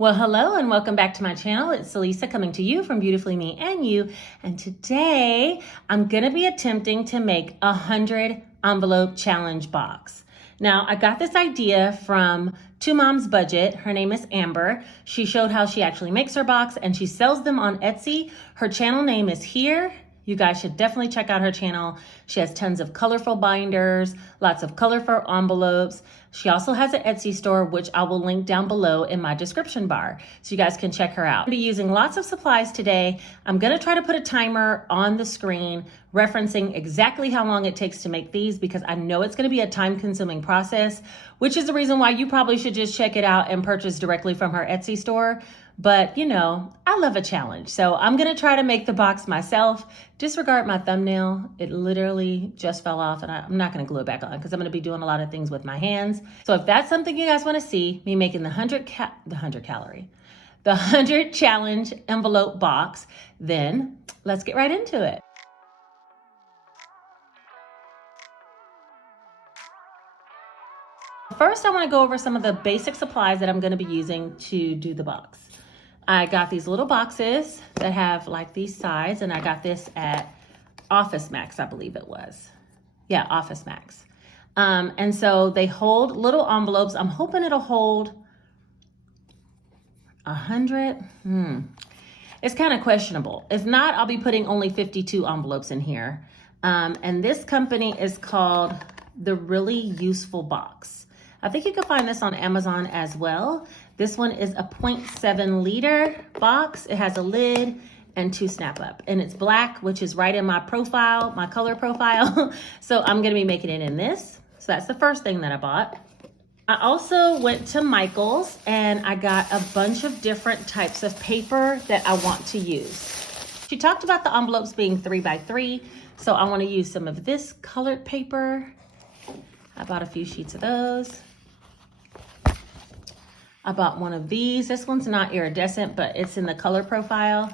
Well, hello and welcome back to my channel. It's Celisa coming to you from Beautifully Me and You. And today I'm gonna be attempting to make a 100 envelope challenge box. Now, I got this idea from Two Moms Budget. Her name is Amber. She showed how she actually makes her box and she sells them on Etsy. Her channel name is here. You guys should definitely check out her channel. She has tons of colorful binders, lots of colorful envelopes. She also has an Etsy store, which I will link down below in my description bar, so you guys can check her out. I'll be using lots of supplies today. I'm gonna try to put a timer on the screen referencing exactly how long it takes to make these because I know it's gonna be a time-consuming process, which is the reason why you probably should just check it out and purchase directly from her Etsy store. But you know, I love a challenge. So I'm gonna try to make the box myself. Disregard my thumbnail. It literally just fell off and I'm not gonna glue it back on because I'm gonna be doing a lot of things with my hands. So if that's something you guys wanna see, me making the 100 challenge envelope box, then let's get right into it. First, I wanna go over some of the basic supplies that I'm gonna be using to do the box. I got these little boxes that have like these sides, and I got this at Office Max, I believe it was. Yeah, Office Max. And so they hold little envelopes. I'm hoping it'll hold 100. It's kind of questionable. If not, I'll be putting only 52 envelopes in here. And this company is called the Really Useful Box. I think you can find this on Amazon as well. This one is a 0.7 liter box. It has a lid and 2 snap up, and it's black, which is right in my profile, my color profile. So I'm gonna be making it in this. So that's the first thing that I bought. I also went to Michael's and I got a bunch of different types of paper that I want to use. She talked about the envelopes being 3x3. So I wanna use some of this colored paper. I bought a few sheets of those. I bought one of these. This one's not iridescent, but it's in the color profile.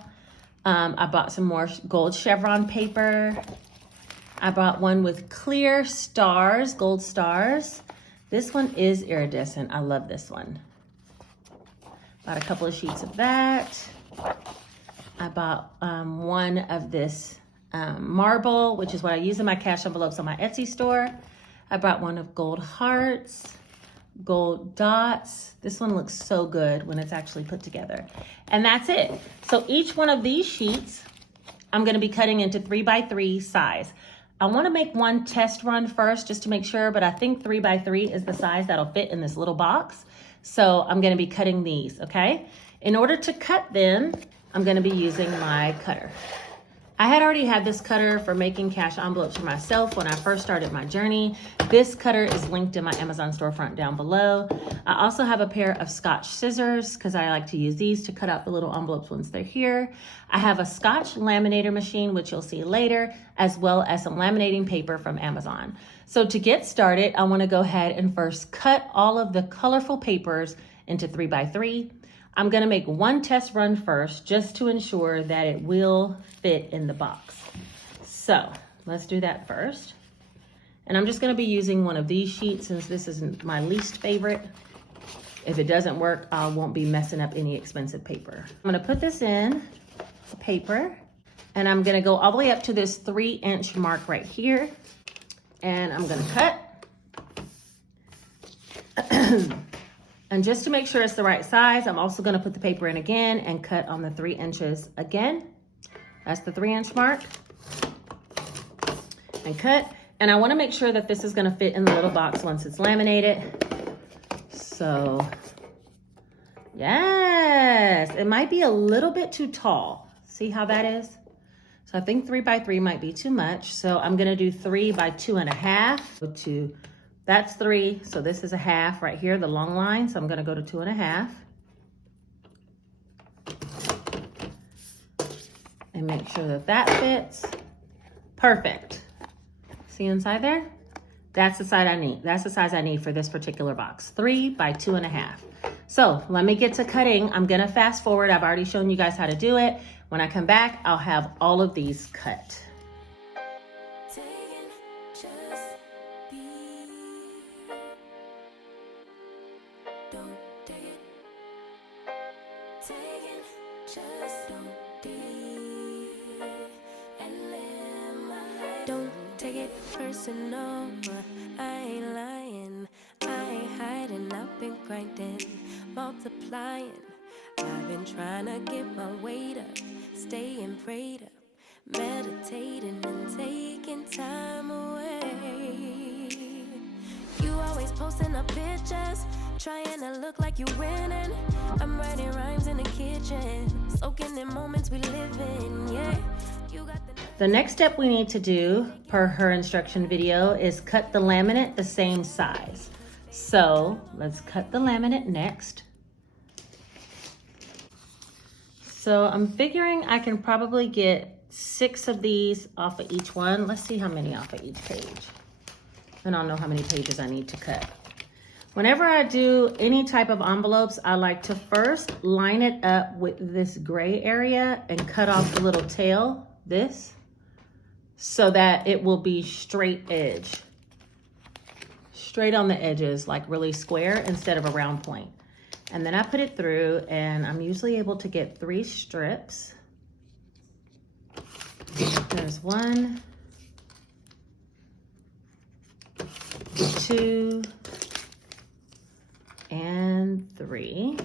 I bought some more gold chevron paper. I bought one with clear stars, gold stars. This one is iridescent. I love this one. Bought a couple of sheets of that. I bought one of this marble, which is what I use in my cash envelopes on my Etsy store. I bought one of gold hearts, gold dots. This one looks so good when it's actually put together. And that's it. So each one of these sheets, I'm gonna be cutting into 3x3 size. I wanna make one test run first just to make sure, but I think 3x3 is the size that'll fit in this little box. So I'm gonna be cutting these, okay? In order to cut them, I'm gonna be using my cutter. I had already had this cutter for making cash envelopes for myself when I first started my journey. This cutter is linked in my Amazon storefront down below. I also have a pair of Scotch scissors because I like to use these to cut out the little envelopes once they're here. I have a Scotch laminator machine, which you'll see later, as well as some laminating paper from Amazon. So to get started, I want to go ahead and first cut all of the colorful papers into 3x3. I'm gonna make one test run first just to ensure that it will fit in the box. So let's do that first. And I'm just gonna be using one of these sheets since this is my least favorite. If it doesn't work, I won't be messing up any expensive paper. I'm gonna put this in the paper and I'm gonna go all the way up to this 3-inch mark right here. And I'm gonna cut. And just to make sure it's the right size, I'm also gonna put the paper in again and cut on the 3 inches again. That's the 3-inch mark. And cut. And I wanna make sure that this is gonna fit in the little box once it's laminated. So, yes, it might be a little bit too tall. See how that is? So I think 3x3 might be too much. So I'm gonna do 3 by 2.5. That's 3, so this is a half right here, the long line. So I'm gonna go to 2.5. And make sure that that fits. Perfect. See inside there? That's the size I need. That's the size I need for this particular box, 3 by 2.5. So let me get to cutting. I'm gonna fast forward. I've already shown you guys how to do it. When I come back, I'll have all of these cut. Don't take it personal, I ain't lying, I ain't hiding, I've been grinding, multiplying. I've been trying to get my weight up, staying prayed up, meditating and taking time away. You always posting up pictures, trying to look like you winning. I'm writing rhymes in the kitchen, soaking in moments we live in, yeah. You got The next step we need to do per her instruction video is cut the laminate the same size. So let's cut the laminate next. So I'm figuring I can probably get 6 of these off of each one. Let's see how many off of each page. And I'll know how many pages I need to cut. Whenever I do any type of envelopes, I like to first line it up with this gray area and cut off the little tail, this, so that it will be straight edge. Straight on the edges, like really square instead of a round point. And then I put it through, and I'm usually able to get 3 strips. There's 1, 2, and 3.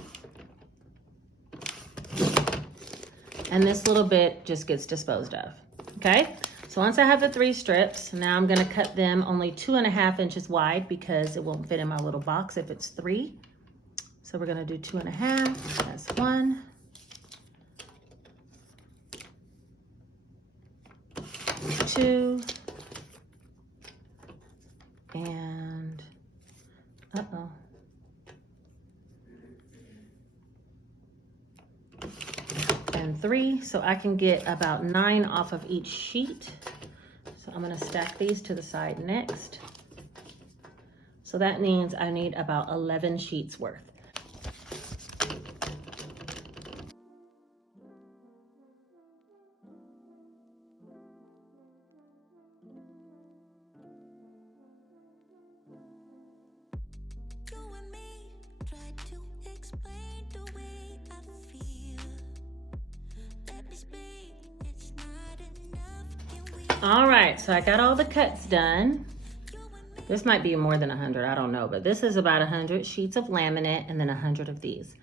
And this little bit just gets disposed of, okay? So once I have the 3 strips, now I'm gonna cut them only 2.5 inches wide because it won't fit in my little box if it's 3. So we're gonna do 2.5, that's 1. 2. And, uh-oh. And 3, so I can get about 9 off of each sheet. So I'm gonna stack these to the side next. So that means I need about 11 sheets worth. All right, so I got all the cuts done. This might be more than 100, I don't know, but this is about 100 sheets of laminate and then 100 of these.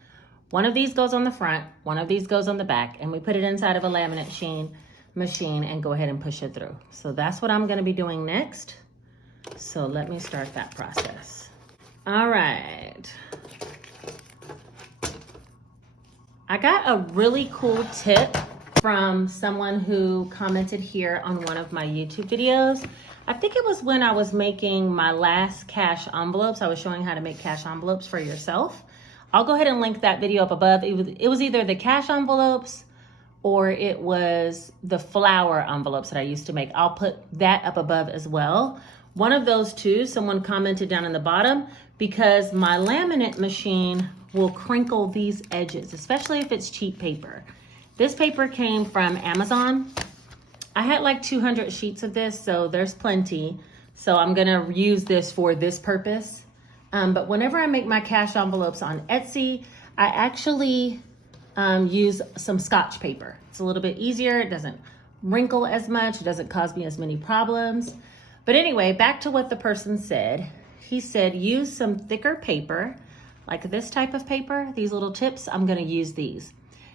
One of these goes on the front, one of these goes on the back, and we put it inside of a laminate machine and go ahead and push it through. So that's what I'm gonna be doing next. So let me start that process. All right. I got a really cool tip from someone who commented here on one of my YouTube videos. I think it was when I was making my last cash envelopes. I was showing how to make cash envelopes for yourself. I'll go ahead and link that video up above. It was either the cash envelopes or it was the flower envelopes that I used to make. I'll put that up above as well. One of those two, someone commented down in the bottom, because my laminate machine will crinkle these edges, especially if it's cheap paper. This paper came from Amazon. I had like 200 sheets of this, so there's plenty. So I'm gonna use this for this purpose. But whenever I make my cash envelopes on Etsy, I actually use some Scotch paper. It's a little bit easier, it doesn't wrinkle as much, it doesn't cause me as many problems. But anyway, back to what the person said. He said, use some thicker paper, like this type of paper, these little tips, I'm gonna use these.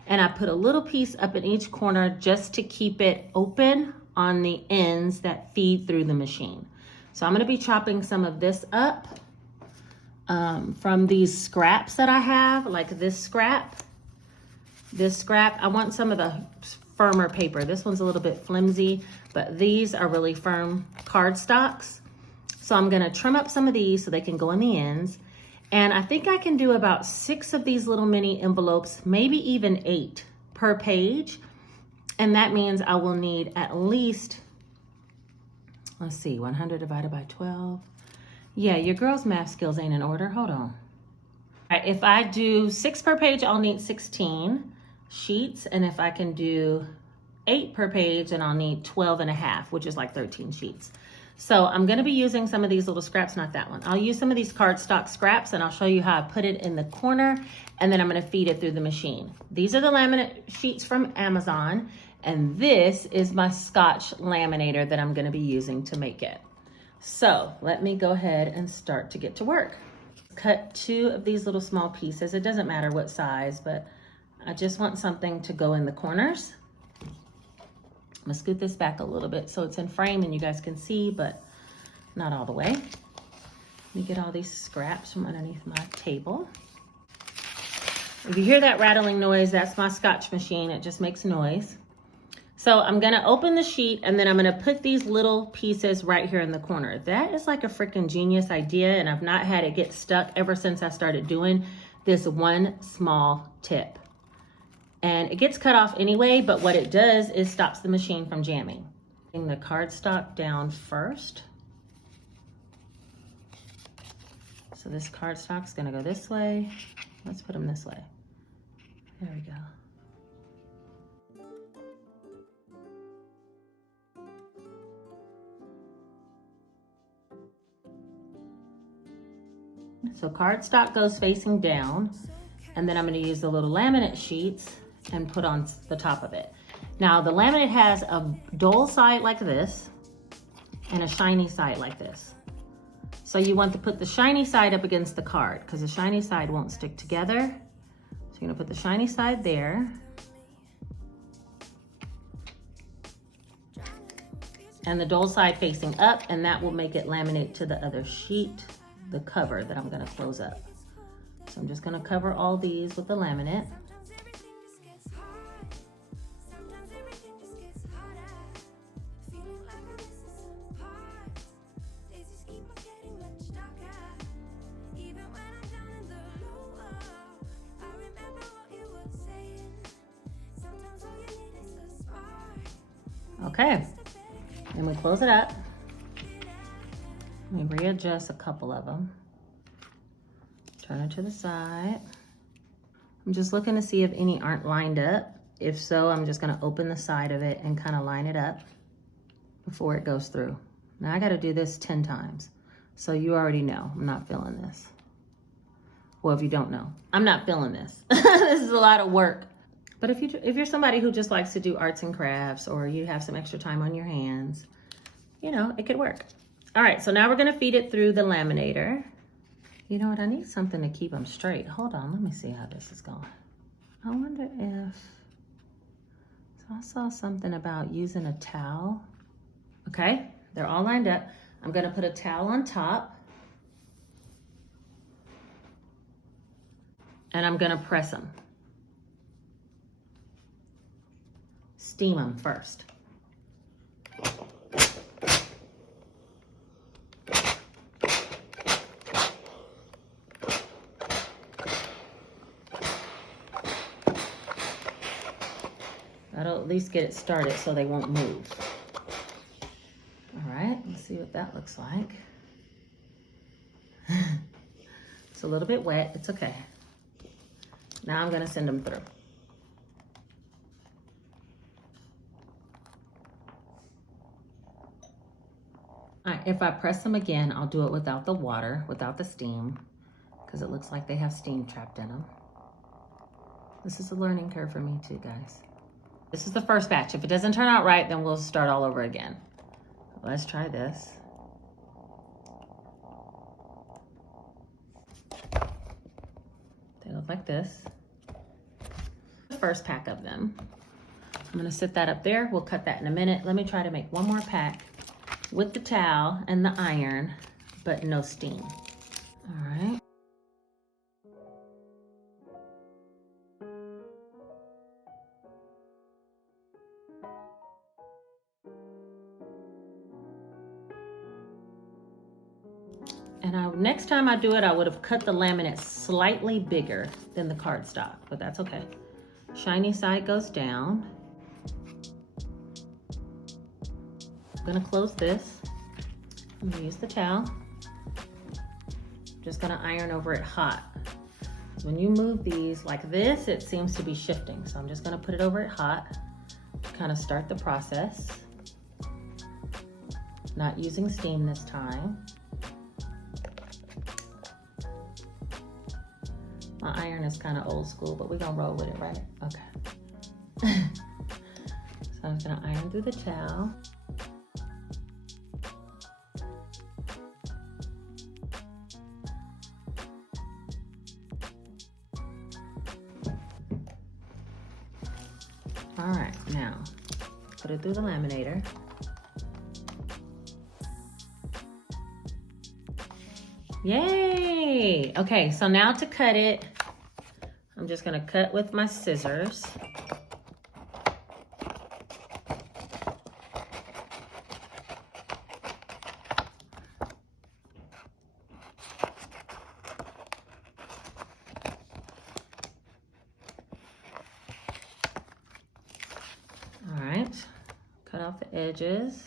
And I put a little piece up in each corner just to keep it open on the ends that feed through the machine. So I'm gonna be chopping some of this up from these scraps that I have, like this scrap. I want some of the firmer paper. This one's a little bit flimsy, but these are really firm cardstocks. So I'm gonna trim up some of these so they can go in the ends. And I think I can do about 6 of these little mini envelopes, maybe even 8 per page. And that means I will need at least, let's see, 100 divided by 12. Yeah, your girl's math skills ain't in order, hold on. All right, if I do 6 per page, I'll need 16 sheets. And if I can do 8 per page, then I'll need 12 and a half, which is like 13 sheets. So I'm gonna be using some of these little scraps, not that one. I'll use some of these cardstock scraps and I'll show you how I put it in the corner, and then I'm gonna feed it through the machine. These are the laminate sheets from Amazon, and this is my Scotch laminator that I'm gonna be using to make it. So let me go ahead and start to get to work. Cut 2 of these little small pieces. It doesn't matter what size, but I just want something to go in the corners. I'm gonna scoot this back a little bit so it's in frame and you guys can see, but not all the way. Let me get all these scraps from underneath my table. If you hear that rattling noise, that's my Scotch machine. It just makes noise. So I'm gonna open the sheet and then I'm gonna put these little pieces right here in the corner. That is like a freaking genius idea, and I've not had it get stuck ever since I started doing this one small tip. And it gets cut off anyway, but what it does is stops the machine from jamming. Bring the cardstock down first. So this cardstock's gonna go this way. Let's put them this way. There we go. So cardstock goes facing down, and then I'm gonna use the little laminate sheets and put on the top of it. Now the laminate has a dull side like this and a shiny side like this. So you want to put the shiny side up against the card because the shiny side won't stick together. So you're gonna put the shiny side there. And the dull side facing up, and that will make it laminate to the other sheet, the cover that I'm gonna close up. So I'm just gonna cover all these with the laminate. Okay, then we close it up. Let me readjust a couple of them. Turn it to the side. I'm just looking to see if any aren't lined up. If so, I'm just gonna open the side of it and kind of line it up before it goes through. Now I gotta do this 10 times. So you already know, I'm not feeling this. Well, if you don't know, I'm not feeling this. This is a lot of work. But if you're somebody who just likes to do arts and crafts, or you have some extra time on your hands, you know, it could work. All right, so now we're gonna feed it through the laminator. You know what, I need something to keep them straight. Hold on, let me see how this is going. I wonder if, so I saw something about using a towel. Okay, they're all lined up. I'm gonna put a towel on top. And I'm gonna press them. Steam them first. That'll at least get it started so they won't move. All right, let's see what that looks like. It's a little bit wet, it's okay. Now I'm gonna send them through. All right, if I press them again, I'll do it without the water, without the steam, because it looks like they have steam trapped in them. This is a learning curve for me too, guys. This is the first batch. If it doesn't turn out right, then we'll start all over again. Let's try this. They look like this. The first pack of them. I'm gonna sit that up there. We'll cut that in a minute. Let me try to make one more pack with the towel and the iron, but no steam. All right. And next time I do it, I would have cut the laminate slightly bigger than the cardstock, but that's okay. Shiny side goes down. I'm gonna close this. I'm gonna use the towel. Just gonna iron over it hot. When you move these like this, it seems to be shifting. So I'm just gonna put it over it hot to kind of start the process. Not using steam this time. My iron is kind of old school, but we're gonna roll with it, right? Okay. So I'm gonna iron through the towel. All right, now put it through the laminator. Yay! Okay, so now to cut it, I'm just gonna cut with my scissors. All right, cut off the edges.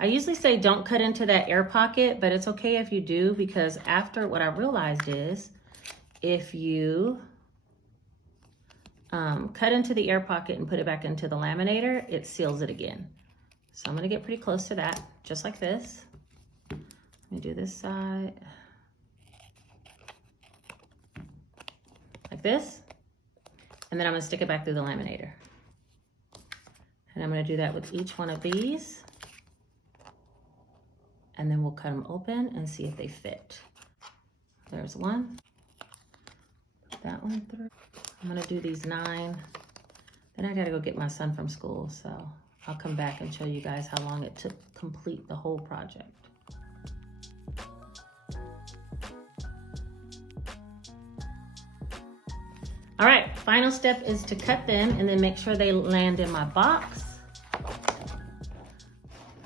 I usually say don't cut into that air pocket, but it's okay if you do, because after what I realized is if you cut into the air pocket and put it back into the laminator, it seals it again. So I'm gonna get pretty close to that, just like this. Let me do this side. Like this. And then I'm gonna stick it back through the laminator. And I'm gonna do that with each one of these. And then we'll cut them open and see if they fit. There's one. Put that one through. I'm gonna do these 9. Then I gotta go get my son from school, so I'll come back and show you guys how long it took to complete the whole project. All right, final step is to cut them and then make sure they land in my box.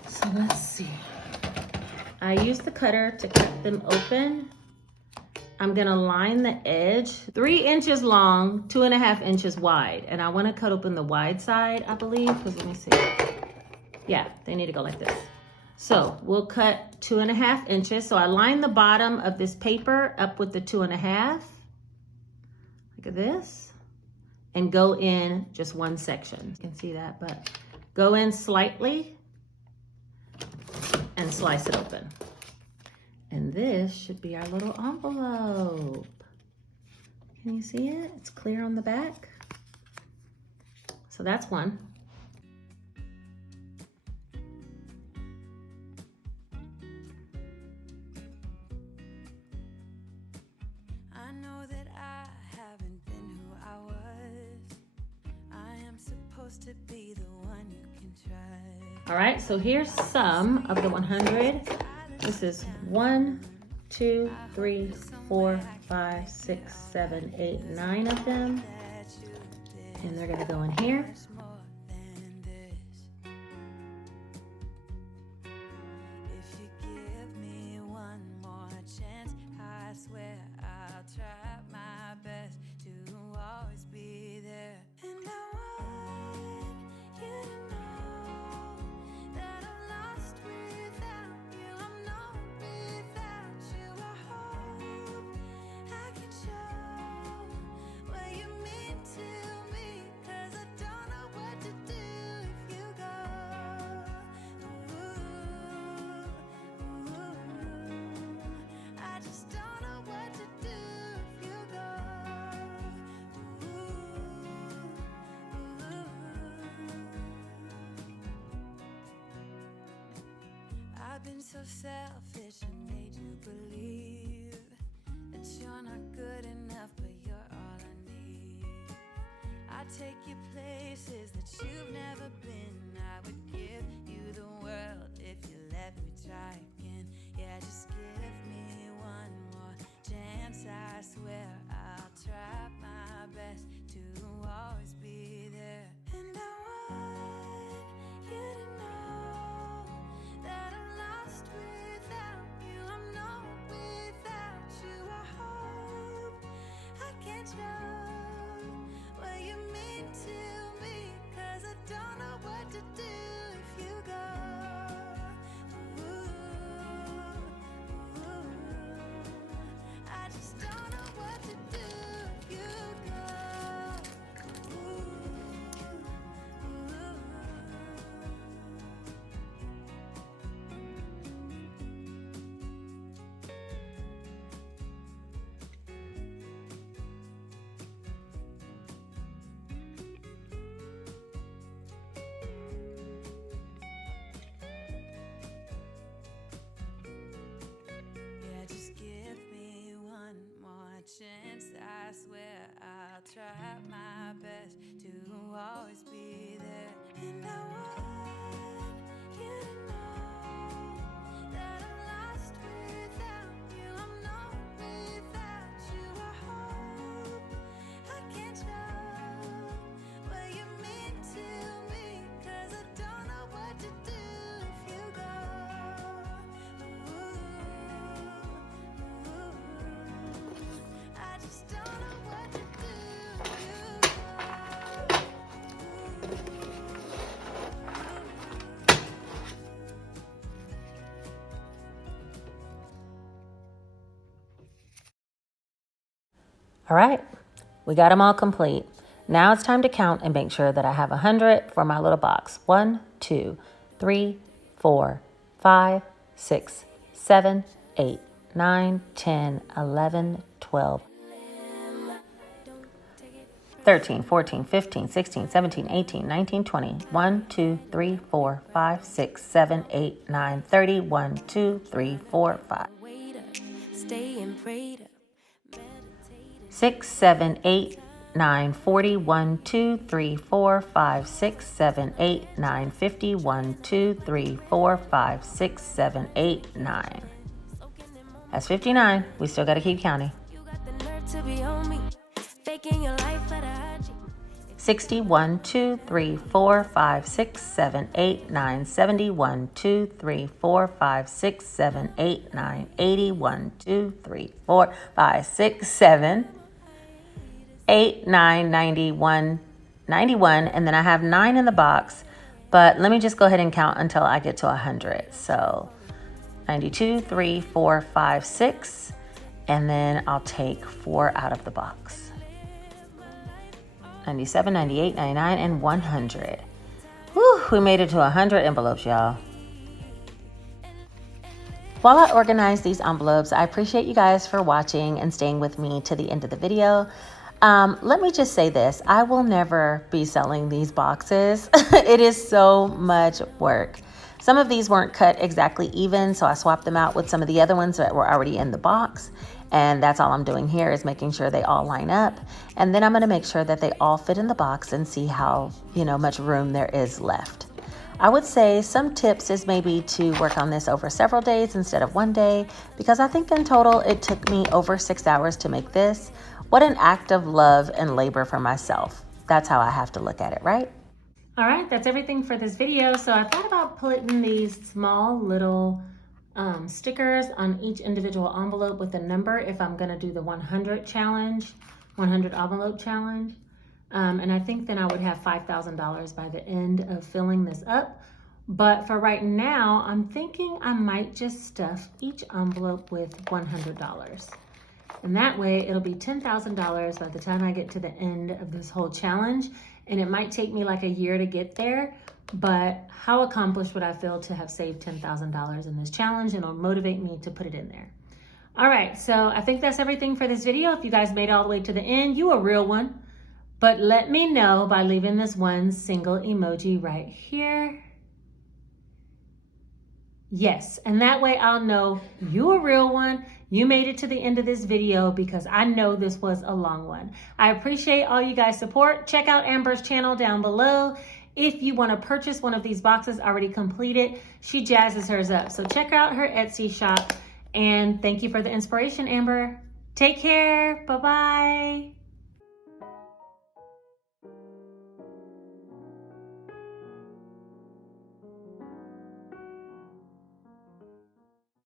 So let's see. I use the cutter to cut them open. I'm gonna line the edge 3 inches long, 2.5 inches wide. And I wanna cut open the wide side, I believe, because let me see. Yeah, they need to go like this. So we'll cut 2.5 inches. So I line the bottom of this paper up with the 2.5, like this, and go in just one section. You can see that, but go in slightly and slice it open. And this should be our little envelope. Can you see it? It's clear on the back. So that's one. I know that I haven't been who I was. I am supposed to be the one you can trust. All right, so here's some of the 100. This is 1, 2, 3, 4, 5, 6, 7, 8, 9 of them. And they're gonna go in here. I've been so selfish and made you believe that you're not good enough, but you're all I need. I take you places that you've never been. I would give you the world if you let me try again. Yeah, just give me one more chance. I swear I'll try my best to always be there. And I want you to know that I'm lost without you. I'm not without you. I hope I can show what you mean to me, 'cause I don't know what to do if you go. I just don't know what to do if you go. try my best to always be there. And I want you to know that I'm lost without you. I'm known without you. I hope I can show what you mean to me, 'cause I don't know what to do if you go. I just don't know what to do if you go. All right, we got them all complete. Now it's time to count and make sure that I have 100 for my little box. 1, 2, 3, 4, 5, 6, 7, 8, 9, 10, 11, 12, 13, 14, 15, 16, 17, 18, 19, 20. 1, 2, 3, 4, 5, 6, 7, 8, 9, 30. 1, 2, 3, 4, 5. Wait up, stay and pray up. 6, 7, 8, 9, 40. 1, 2, 3, 4, 5, 6, 7, 8, 9, 50. 1, 2, 3, 4, 5, 6, 7, 8, 9. That's 59. We still got to keep counting. You got the nerve to be on me, faking your life for the IG. 60, 1, 2, 3, 4, 5, 6, 7, 8, 9, 70. 1, 2, 3, 4, 5, 6, 7, 8, 9, 80. 1, 2, 3, 4, 5, 6, 7, 8, 9, 91, 91. And then I have 9 in the box, but let me just go ahead and count until I get to 100. So 92, 3, 4, 5, 6, and then I'll take 4 out of the box. 97, 98, 99, and 100. Whew, we made it to 100 envelopes, y'all. While I organize these envelopes, I appreciate you guys for watching and staying with me to the end of the video. Let me just say this. I will never be selling these boxes. It is so much work. Some of these weren't cut exactly even, so I swapped them out with some of the other ones that were already in the box. And that's all I'm doing here is making sure they all line up. And then I'm going to make sure that they all fit in the box and see how, much room there is left. I would say some tips is maybe to work on this over several days instead of one day, because I think in total it took me over 6 hours to make this. What an act of love and labor for myself. That's how I have to look at it, right? All right, that's everything for this video. So I thought about putting these small little stickers on each individual envelope with a number if I'm gonna do the 100 challenge, 100 envelope challenge. And I think then I would have $5,000 by the end of filling this up. But for right now, I'm thinking I might just stuff each envelope with $100. And that way it'll be $10,000 by the time I get to the end of this whole challenge. And it might take me like a year to get there, but how accomplished would I feel to have saved $10,000 in this challenge, and it'll motivate me to put it in there. All right, so I think that's everything for this video. If you guys made it all the way to the end, you a real one. But let me know by leaving this one single emoji right here. Yes, and that way I'll know you a real one. You made it to the end of this video because I know this was a long one. I appreciate all you guys' support. Check out Amber's channel down below. If you want to purchase one of these boxes already completed, she jazzes hers up. So check out her Etsy shop. And thank you for the inspiration, Amber. Take care. Bye-bye.